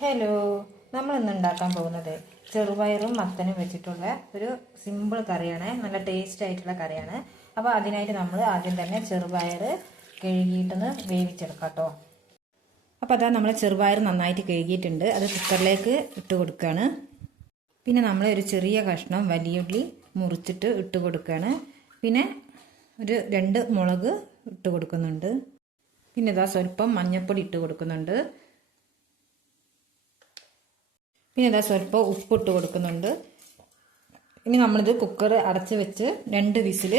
Hello നമ്മൾ ഇന്ന് ഉണ്ടാക്കാൻ പോകുന്നത് ചെറുപയറും മത്തനും വെച്ചിട്ടുള്ള ഒരു സിമ്പിൾ കറിയാണ്. നല്ല ടേസ്റ്റ് ആയിട്ടുള്ള കറിയാണ്. അപ്പോൾ അതിനായിട്ട് നമ്മൾ ആദ്യം തന്നെ ചെറുപയർ കഴുകിയിട്ടൊന്ന് വേവിച്ചെടുക്കാം കേട്ടോ. അപ്പോൾ അതാ നമ്മൾ ചെറുപയർ നന്നായിട്ട് കഴുകിയിട്ടുണ്ട്. അത് കുക്കറിലേക്ക് ഇട്ട് കൊടുക്കുകയാണ്. പിന്നെ നമ്മൾ ഒരു ചെറിയ കഷ്ണം വലിയുള്ളി മുറിച്ചിട്ട് ഇട്ട് കൊടുക്കുകയാണ്. പിന്നെ ഒരു രണ്ട് മുളക് ഇട്ട് കൊടുക്കുന്നുണ്ട്. പിന്നെ ഇതാ സ്വല്പം മഞ്ഞൾപ്പൊടി ഇട്ട് കൊടുക്കുന്നുണ്ട്. പിന്നെ ഇതാ സ്വല്പം ഉപ്പിട്ട് കൊടുക്കുന്നുണ്ട്. ഇനി നമ്മളിത് കുക്കർ അടച്ച് വെച്ച് രണ്ട് വിസിൽ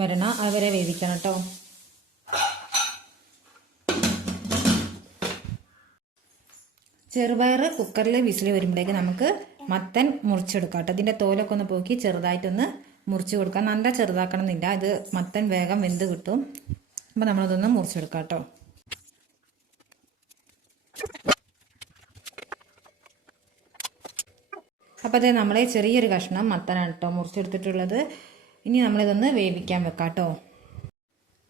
വരണം. അതുവരെ വേവിക്കണം കേട്ടോ ചെറുപയർ കുക്കറിൽ വിസിൽ വരുമ്പോഴേക്ക് നമുക്ക് മത്തൻ മുറിച്ചെടുക്കാം കേട്ടോ ഇതിന്റെ തോലൊക്കെ ഒന്ന് പോക്കി ചെറുതായിട്ടൊന്ന് മുറിച്ച് കൊടുക്കാം. നല്ല ചെറുതാക്കണം എന്നില്ല. ഇത് മത്തൻ വേഗം വെന്ത് കിട്ടും. അപ്പോൾ നമ്മളതൊന്ന് മുറിച്ചെടുക്കാം കേട്ടോ അപ്പോൾ അത് നമ്മളെ ചെറിയൊരു കഷ്ണം മത്തനാണ് കേട്ടോ മുറിച്ചെടുത്തിട്ടുള്ളത്. ഇനി നമ്മളിതൊന്ന് വേവിക്കാൻ വെക്കാം കേട്ടോ.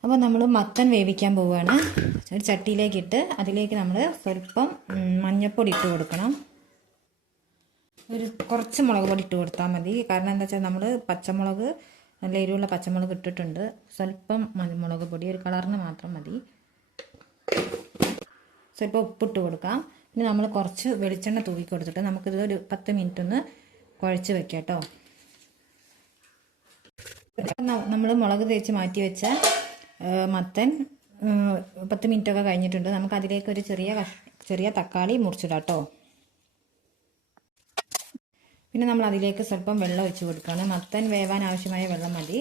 അപ്പോൾ നമ്മൾ മത്തൻ വേവിക്കാൻ പോവുകയാണ് ഒരു ചട്ടിയിലേക്ക് ഇട്ട് അതിലേക്ക് നമ്മൾ സ്വല്പം മഞ്ഞൾപ്പൊടി ഇട്ട് കൊടുക്കണം. ഒരു കുറച്ച് മുളക് പൊടി ഇട്ട് കൊടുത്താൽ മതി. കാരണം എന്താ വെച്ചാൽ നമ്മൾ പച്ചമുളക് നല്ല എരിവുള്ള പച്ചമുളക് ഇട്ടിട്ടുണ്ട്. സ്വല്പം മുളക് പൊടി ഒരു കളറിന് മാത്രം മതി. സ്വല്പം ഉപ്പിട്ട് കൊടുക്കാം. ഇനി നമ്മൾ കുറച്ച് വെളിച്ചെണ്ണ തൂക്കി കൊടുത്തിട്ട് നമുക്കിത് ഒരു പത്ത് മിനിറ്റ് ഒന്ന് കുഴച്ച് വെക്കാം കേട്ടോ. നമ്മൾ മുളക് തേച്ച് മാറ്റി വെച്ച മത്തൻ പത്ത് മിനിറ്റൊക്കെ കഴിഞ്ഞിട്ടുണ്ട്. നമുക്ക് അതിലേക്ക് ഒരു ചെറിയ ചെറിയ തക്കാളി മുറിച്ചിടാം കേട്ടോ. പിന്നെ നമ്മൾ അതിലേക്ക് സ്വല്പം വെള്ളം ഒഴിച്ച് കൊടുക്കുകയാണ്. മത്തൻ വേവാൻ ആവശ്യമായ വെള്ളം മതി.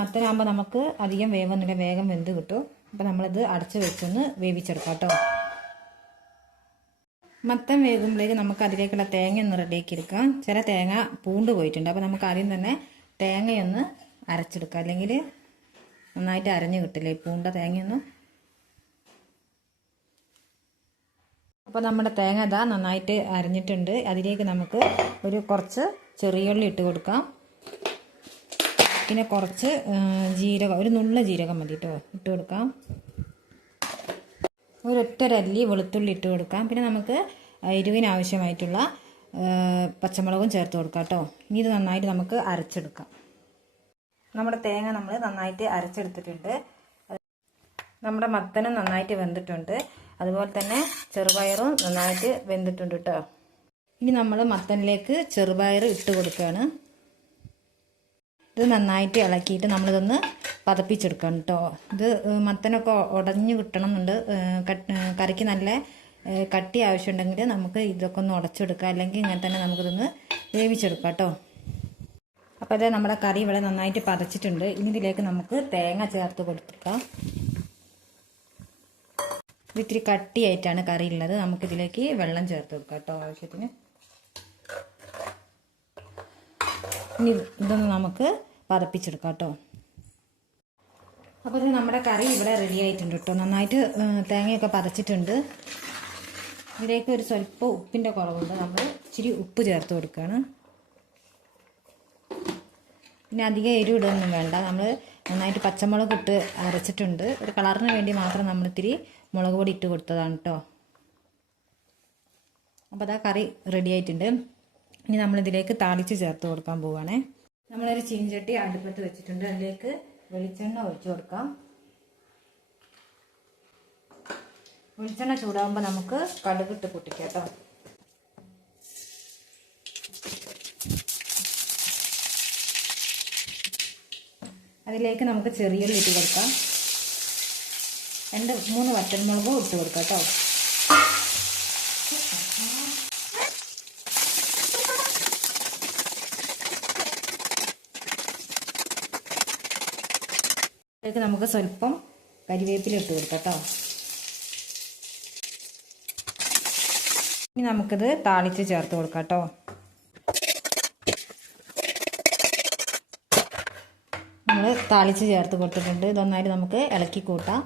മത്തനാകുമ്പോൾ നമുക്ക് അധികം വേവൊന്നുമില്ല വേഗം വെന്ത് കിട്ടും. അപ്പോൾ നമ്മളിത് അടച്ച് വെച്ചൊന്ന് വേവിച്ചെടുക്കാം കേട്ടോ. മത്തൻ വേകുമ്പോഴേക്ക് നമുക്ക് അതിലേക്കുള്ള തേങ്ങ ഒന്ന് റെഡിയാക്കി എടുക്കാം ചില തേങ്ങ പൂണ്ട് പോയിട്ടുണ്ട്. അപ്പോൾ നമുക്ക് ആദ്യം തന്നെ തേങ്ങയൊന്ന് അരച്ചെടുക്കാം. അല്ലെങ്കിൽ നന്നായിട്ട് അരഞ്ഞു കിട്ടില്ലേ ഈ പൂണ്ട തേങ്ങയൊന്ന്. അപ്പോൾ നമ്മുടെ തേങ്ങ ഇതാ നന്നായിട്ട് അരഞ്ഞിട്ടുണ്ട്. അതിലേക്ക് നമുക്ക് ഒരു കുറച്ച് ചെറിയുള്ളി ഇട്ട് കൊടുക്കാം. പിന്നെ കുറച്ച് ജീരകം ഒരു നുള്ള ജീരകം മതി കേട്ടോ ഇട്ട് കൊടുക്കാം. ഒരൊറ്റ അല്ലി വെളുത്തുള്ളി ഇട്ട് കൊടുക്കാം. പിന്നെ നമുക്ക് എരിവിന് ആവശ്യമായിട്ടുള്ള പച്ചമുളകും ചേർത്ത് കൊടുക്കാം കേട്ടോ. ഇനി ഇത് നന്നായിട്ട് നമുക്ക് അരച്ചെടുക്കാം. നമ്മുടെ തേങ്ങ നമ്മൾ നന്നായിട്ട് അരച്ചെടുത്തിട്ടുണ്ട്. നമ്മുടെ മത്തനും നന്നായിട്ട് വെന്തിട്ടുണ്ട്. അതുപോലെ തന്നെ ചെറുപയറും നന്നായിട്ട് വെന്തിട്ടുണ്ട് കേട്ടോ. ഇനി നമ്മൾ മത്തനിലേക്ക് ചെറുപയർ ഇട്ട് കൊടുക്കുകയാണ്. ഇത് നന്നായിട്ട് ഇളക്കിയിട്ട് നമ്മളിതൊന്ന് പതപ്പിച്ചെടുക്കണം കേട്ടോ ഇത് മത്തനൊക്കെ ഉടഞ്ഞു കിട്ടണം എന്നുണ്ട് ഏഹ്, കട്ട്- ഏഹ്, കറിക്ക് നല്ല കട്ടി ആവശ്യമുണ്ടെങ്കിൽ നമുക്ക് ഇതൊക്കെ ഒന്ന് ഉടച്ചെടുക്കാം. അല്ലെങ്കിൽ ഇങ്ങനെ തന്നെ നമുക്കിതൊന്ന് വേവിച്ചെടുക്കാം കേട്ടോ അപ്പോൾ ഇത് നമ്മുടെ കറി ഇവിടെ നന്നായിട്ട് പതച്ചിട്ടുണ്ട്. ഇനി ഇതിലേക്ക് നമുക്ക് തേങ്ങ ചേർത്ത് ഇത് ഇത്തിരി കട്ടിയായിട്ടാണ് കറി ഉള്ളത്. നമുക്കിതിലേക്ക് വെള്ളം ചേർത്ത് കൊടുക്കാം കേട്ടോ ആവശ്യത്തിന്. ഇനി ഇതൊന്ന് നമുക്ക് പതപ്പിച്ചെടുക്കാം കേട്ടോ അപ്പോൾ ഇത് നമ്മുടെ കറി ഇവിടെ റെഡി ആയിട്ടുണ്ട് കേട്ടോ. നന്നായിട്ട് തേങ്ങയൊക്കെ പതച്ചിട്ടുണ്ട്. ഇതിലേക്ക് ഒരു സ്വല്പം ഉപ്പിന്റെ കുറവുണ്ട്. നമ്മൾ ഇച്ചിരി ഉപ്പ് ചേർത്ത് കൊടുക്കുകയാണ് പിന്നെ അധികം എരിവ് ഇടുകയൊന്നും വേണ്ട. നമ്മൾ നന്നായിട്ട് പച്ചമുളക് ഇട്ട് അരച്ചിട്ടുണ്ട്. ഒരു കളറിന് വേണ്ടി മാത്രം നമ്മൾ ഇത്തിരി മുളക് പൊടി ഇട്ട് കൊടുത്തതാണ് കേട്ടോ. അപ്പോൾ അതാ കറി റെഡി ആയിട്ടുണ്ട്. ഇനി നമ്മളിതിലേക്ക് താളിച്ച് ചേർത്ത് കൊടുക്കാൻ പോവുകയാണേ നമ്മളൊരു ചീഞ്ചട്ടി അടുപ്പത്ത് വെച്ചിട്ടുണ്ട്. അതിലേക്ക് വെളിച്ചെണ്ണ ഒഴിച്ചു കൊടുക്കാം. വെളിച്ചെണ്ണ ചൂടാകുമ്പോൾ നമുക്ക് കടുകിട്ട് പൊട്ടിക്കാം കേട്ടോ അതിലേക്ക് നമുക്ക് ചെറിയുള്ളി ഇട്ട് കൊടുക്കാം. രണ്ട് മൂന്ന് വറ്റൽമുളകും ഇട്ട് കൊടുക്കാം കേട്ടോ അതിലേക്ക് നമുക്ക് സ്വല്പം കരിവേപ്പില ഇട്ട് കൊടുക്കാം ഇനി നമുക്കിത് താളിച്ച് ചേർത്ത് കൊടുക്കാം കേട്ടോ. നമ്മൾ താളിച്ച് ചേർത്ത് കൊടുത്തിട്ടുണ്ട്. ഇതൊന്നായിട്ട് നമുക്ക് ഇളക്കി കൂട്ടാം.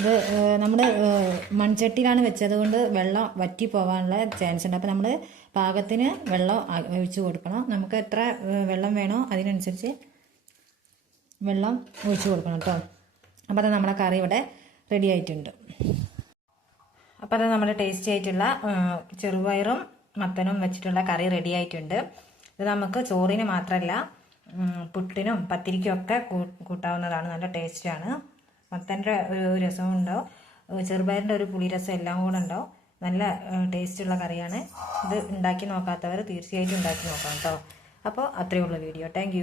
ഇത് നമ്മൾ മൺചട്ടിയിലാണ് വെച്ചത് കൊണ്ട് വെള്ളം വറ്റി പോകാനുള്ള ചാൻസ് ഉണ്ട്. അപ്പോൾ നമ്മൾ പാകത്തിന് വെള്ളം ഒഴിച്ച് കൊടുക്കണം. നമുക്ക് എത്ര വെള്ളം വേണോ അതിനനുസരിച്ച് വെള്ളം ഒഴിച്ചു കൊടുക്കണം കേട്ടോ. അപ്പോൾ അത് നമ്മുടെ കറി ഇവിടെ റെഡി ആയിട്ടുണ്ട്. അപ്പോൾ അത് നമ്മുടെ ടേസ്റ്റി ആയിട്ടുള്ള ചെറുപയറും മത്തനും വെച്ചിട്ടുള്ള കറി റെഡി ആയിട്ടുണ്ട്. ഇത് നമുക്ക് ചോറിന് മാത്രമല്ല പുട്ടിനും പത്തിരിക്കും ഒക്കെ കൂട്ടാവുന്നതാണ്. നല്ല ടേസ്റ്റാണ് മത്തന്റെ ഒരു രസവും ഉണ്ടോ ഏഹ് ചെറുപയറിന്റെ ഒരു പുളിരസം എല്ലാം കൂടെ ഉണ്ടാവും. നല്ല ടേസ്റ്റുള്ള കറിയാണ്. ഇത് ഉണ്ടാക്കി നോക്കാത്തവർ തീർച്ചയായിട്ടും ഉണ്ടാക്കി നോക്കാം കേട്ടോ. അപ്പോൾ അത്രയേ ഉള്ളൂ വീഡിയോ. താങ്ക്